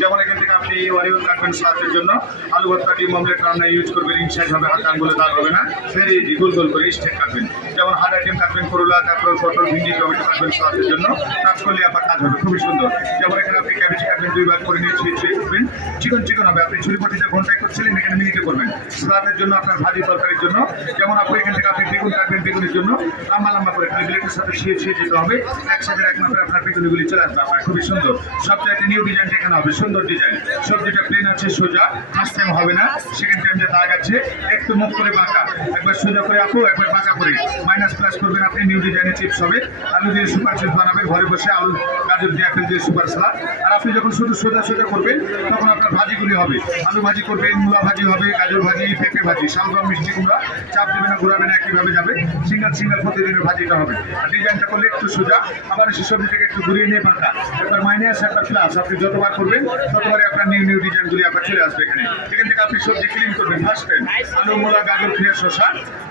যেমন এখান থেকে আপনি অনিয়ন কাটবেন সালাদের জন্য, আলু ভর্তা ডিম অমলেট রান্না ইউজ করবেন, ইনসাইড হবে, হাত আঙ্গুলে দাগ হবে না, ভেরি ইজি, গোল গোল করে স্টেক কাটবেন। যেমন হাত আইটেম কাটবেন, করলা, কাঁকরোল, পটল, ভিন্ডি, টমেটো কাটবেন সালাদের জন্য, কাজ করলে আপনার কাজ হবে খুবই সুন্দর। যেমন এখানে আপনি ক্যাবেজ কাটবেন, 2 ভাগ করে নিয়ে ছুঁয়ে করবেন, চিকন চিকন হবে। আপনি ছুরিপটিতে ঘন্টায় করছিলেন, এখানে মিনিটে করবেন সালাদের জন্য, আপনার ভাজি তরকারির জন্য। যেমন আপনি এখান থেকে আপনি বেগুন কাটবেন, বেগুনের জন্য লম্বা লম্বা করে খালি ব্লেডের সাথে ছিঁড়ে যেতে হবে, একসাথে এক মাত্র আপনার বেগুনিগুলি চলে আসবে আমার খুবই সুন্দর। সবচাইতে নিউ ডিজাইন এখানে হবে, সুন্দর ডিজাইন। সবজিটা প্লেন আছে, সোজা, ফার্স্ট টাইম হবে না, সেকেন্ড টাইম যে দাগ আছে একটু মুখ করে বাঁকা, একবার সোজা করে আপু, একবার বাঁকা করে মাইনাস প্লাস করবেন আপনি। নিউ ডিজাইনের চিপস হবে, আলু দিয়ে সুপার চিপস বানাবেন ঘরে বসে, আলু গাজর দিয়ে আপেল দিয়ে সুপার সালাদ। আর আপনি যখন শুধু সোজা সোজা করবেন তখন আপনার ভাজিগুলি হবে, আলু ভাজি করবেন, মূলা ভাজি হবে, গাজর ভাজি, পেঁপে ভাজি, শালগম, মিষ্টি কুমড়া, চাপ দেবে না, ঘোরাবে না, একইভাবে যাবে। সিঙ্গেল সিঙ্গেল প্রতিদিনের ভাজিটা হবে। আর ডিজাইনটা করলে একটু সোজা, আবার সেই সবজি থেকে একটু ঘুরিয়ে নিয়ে বাঁকা, একবার মাইনাস একবার প্লাস। আপনি যতবার করবেন ততবারই আপনার নিউ নিউ ডিজাইনগুলি আপনার চলে আসবে এখানে। এখান থেকে আপনি সবজি ক্লিন করবেন ফার্স্ট টাইম, আলু, মূলা, গাজর, পেঁয়াজ, শসা,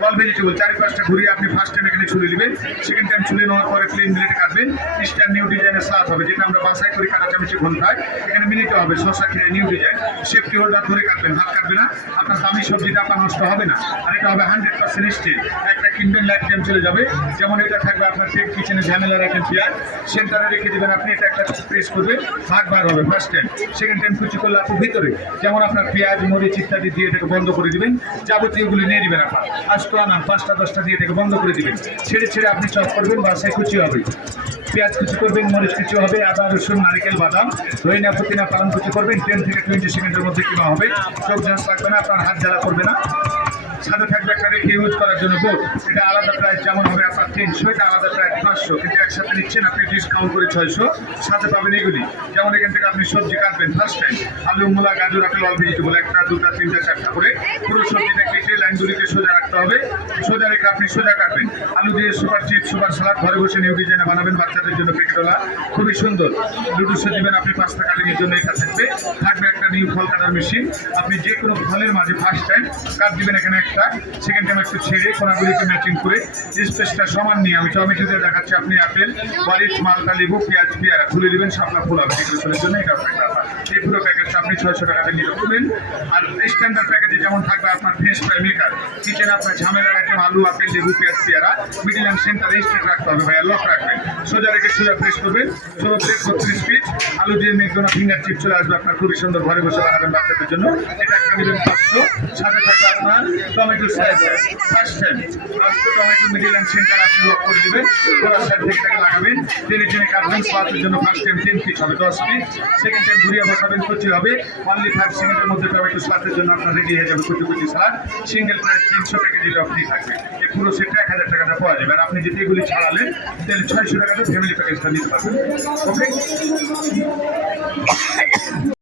অল ভেজিটেবল 4-5টা ঘুরিয়ে আপনি ফার্স্ট টাইম এখানে ছুলে নেবেন। সেকেন্ড টাইম ছুলে নেওয়ার পরে প্লেন ব্লেড কাটবেন, স্ট্যান্ড নিউ ডিজাইনের সালাদ হবে, যেটা আমরা বাসায় করে কাটা চামচে ঘন্টায়, এখানে মিনিটে হবে। শসা খেয়ে নিউ ডিজাইন, সেফটি হোল্ডার ধরে কাটবেন, হাত কাটবে না, আপনার দামি সবজিটা আপনার নষ্ট হবে না। আর এটা হবে 100% স্টিল, একটা কিনবেন লাইফ টাইম চলে যাবে। যেমন এটা থাকবে আপনার টেক কিচেনে ঝামেলার একটা পেঁয়াজ, সেন্টারে রেখে দেবেন আপনি, এটা একটা প্রেস করবে, ভাগ ভাগ হবে ফার্স্ট টাইম। সেকেন্ড টাইম কুচি করলে আপনি ভিতরে যেমন আপনার পেঁয়াজ, মরিচ ইত্যাদি দিয়ে এটাকে বন্ধ করে দিবেন, যাবতীয়গুলি নিয়ে দিবেন আপনার 8টা না 5টা-10টা দিয়ে এটাকে বন্ধ করে দিবেন। ছেড়ে ছেড়ে আপনি চপ করবেন, বাসায় কুচি হবে, পেঁয়াজ কুচি করবেন, মরিচ কুচি হবে, আদা, রসুন, নারিকেল, বাদাম, ধনিয়া, পুদিনা, পালং কুচি করবেন। 10 থেকে 20 সেকেন্ডের মধ্যে কিনা হবে, চোখ ঝাঁস লাগবে না, আপনার হাত জ্বালা করবে না। সাথে থাকবে একটা রেখে ইউজ করার জন্য বোর্ড, এটা আলাদা প্রাইস যেমন হবে আপনার 300, এটা আলাদা প্রাইস 500, কিন্তু একসাথে নিচ্ছেন আপনি ডিসকাউন্ট করে 600, সাথে পাবেন এগুলি। যেমন এখান থেকে আপনি সবজি কাটবেন ফার্স্ট টাইম, আলু, মূলা, গাজর, আপেল, অল ভেজিটেবল, 1টা 2টা 3টা 4টা করে পুরো সবজিটা কেটে লাইনগুলিকে সোজা রাখতে হবে, সোজা রেখে আপনি সোজা কাটবেন। আলু দিয়ে সুপার চিপস, সুপার সালাদ ঘরে বসে নিউ ডিজাইনে বানাবেন, বাচ্চাদের জন্য পেকেটওয়ালা খুবই সুন্দর। লুডুসে দিবেন আপনি, পাস্তা কাটিংয়ের জন্য এটা থাকবে। থাকবে একটা নিউ ফল কাটার মেশিন, আপনি যে কোনো ফলের মাঝে ফার্স্ট টাইম কাট দিবেন এখানে একটা, সেকেন্ড টাইম একটু ছেড়ে কোনাগুলিকে ম্যাচিং করে স্পেসটা সমান নিয়ে আমি টমেটো দিয়ে দেখাচ্ছি। আপনি আপেল, ওয়ারিচ, মালটা, লেবু, পেঁয়াজ, পেয়ারা খুলে দিবেন, শাপলা ফুল হবে ডেকোরেশনের জন্য। এটা আপনার ব্যাপার। এই পুরো প্যাকেজটা আপনি 600 টাকাতে নিতে পারবেন। আর স্ট্যান্ডার্ড প্যাকেজে যেমন থাকবে আপনার ফ্রেশ ফ্রাই মেকার, কিচেনে আপনার ঝামেলা রাখবেন, আলু, আপেল, লেবু, পেঁয়াজ, পেয়ারা, মিডিল অ্যান্ড সেন্টারে স্ট্রেট রাখতে হবে ভাইয়া, লক রাখবেন, সোজা রেখে সোজা ফ্রেশ করবেন। 36 পিস আলু দিয়ে মেকডোনা ফিঙ্গার চিপ চলে আসবে আপনার খুবই সুন্দর, ঘরে বসে বানাবেন বাচ্চাদের জন্য। এটা একটা নেবেন 500, সাথে থাকবে আপনার tomato size first time, tomato middle and centre আপনি লক করে দেবেন, গোড়ার সাইড থেকে এটাকে লাগাবেন, টেনে টেনে কাটবেন। সালাদের জন্য ফার্স্ট টাইম 10 পিস হবে, 10 পিস। সেকেন্ড টাইম ঘুরিয়ে বসাবেন, কুচি হবে, অনলি 5 সেকেন্ডের মধ্যে টমেটো সালাদের জন্য আপনার রেডি হয়ে যাবে কুচি কুচি সালাদ। সিঙ্গেল প্রাইস 300 টাকা দিলে ফ্রি থাকবে। এই পুরো সেটটা 1000 টাকাটা পাওয়া যাবে। আর আপনি যদি এগুলি ছাড়ালেন তাহলে 600 টাকাতে ফ্যামিলি প্যাকেজটা নিতে পারবেন। ওকে।